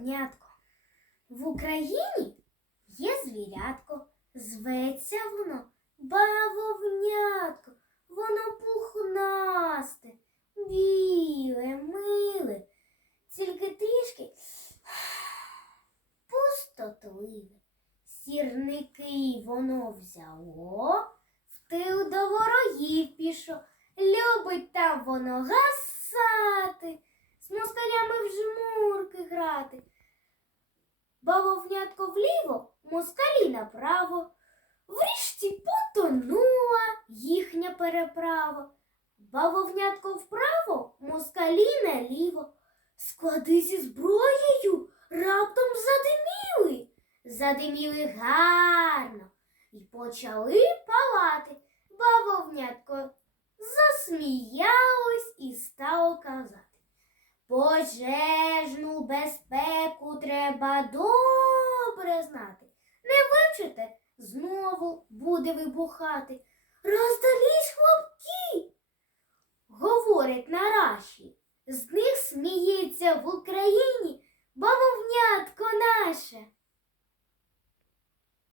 бавовнятко. В Україні є звірятко, зветься воно бавовнятко. Воно пухнасте, біле, миле, тільки трішки пустотливе. Сірники воно взяло, в тил до ворогів пішов. Любить там воно гасати, з москалями в жмурки грати. Бавовнятко вліво, москалі направо. В річці потонула їхня переправа. Бавовнятко вправо, москалі наліво. Склади зі зброєю раптом задиміли. Задиміли гарно і почали палати. Бавовнятко засміялось і стало казати. Пожежну безпеку треба добре знати. Не вивчите, знову буде вибухати. Роздались хлопки, говорять нараші. З них сміється в Україні